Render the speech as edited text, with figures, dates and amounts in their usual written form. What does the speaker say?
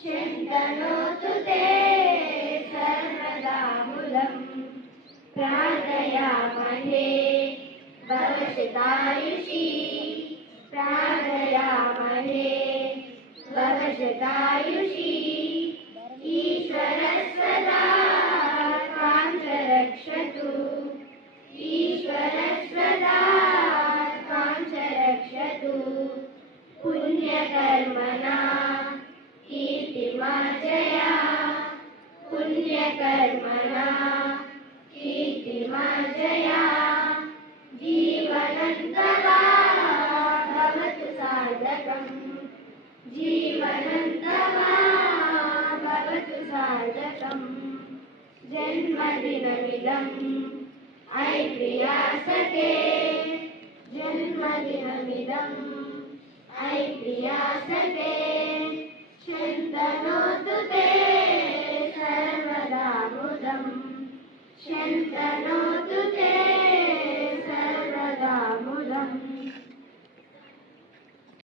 शन्तनोतु ते सर्वदा मूलम् प्रार्थयामहे भवशतायुषी प्रार्थयामहे भवशतायुषी ईश्वरः सदा त्वां च रक्षतु ईश्वरः सदा त्वां च रक्षतु पुण्यकर्मणा कीर्तिमार्जया पुण्यकर्मणा कीर्तिमार्जया जीवनन्तवा भवतु सार्थकम् जीवनन्तवा भवतु सार्थकम् जन्मदिनमिदम् ऐ प्रिया सखे जन्मदिनमिदम् ऐ प्रिया सखे।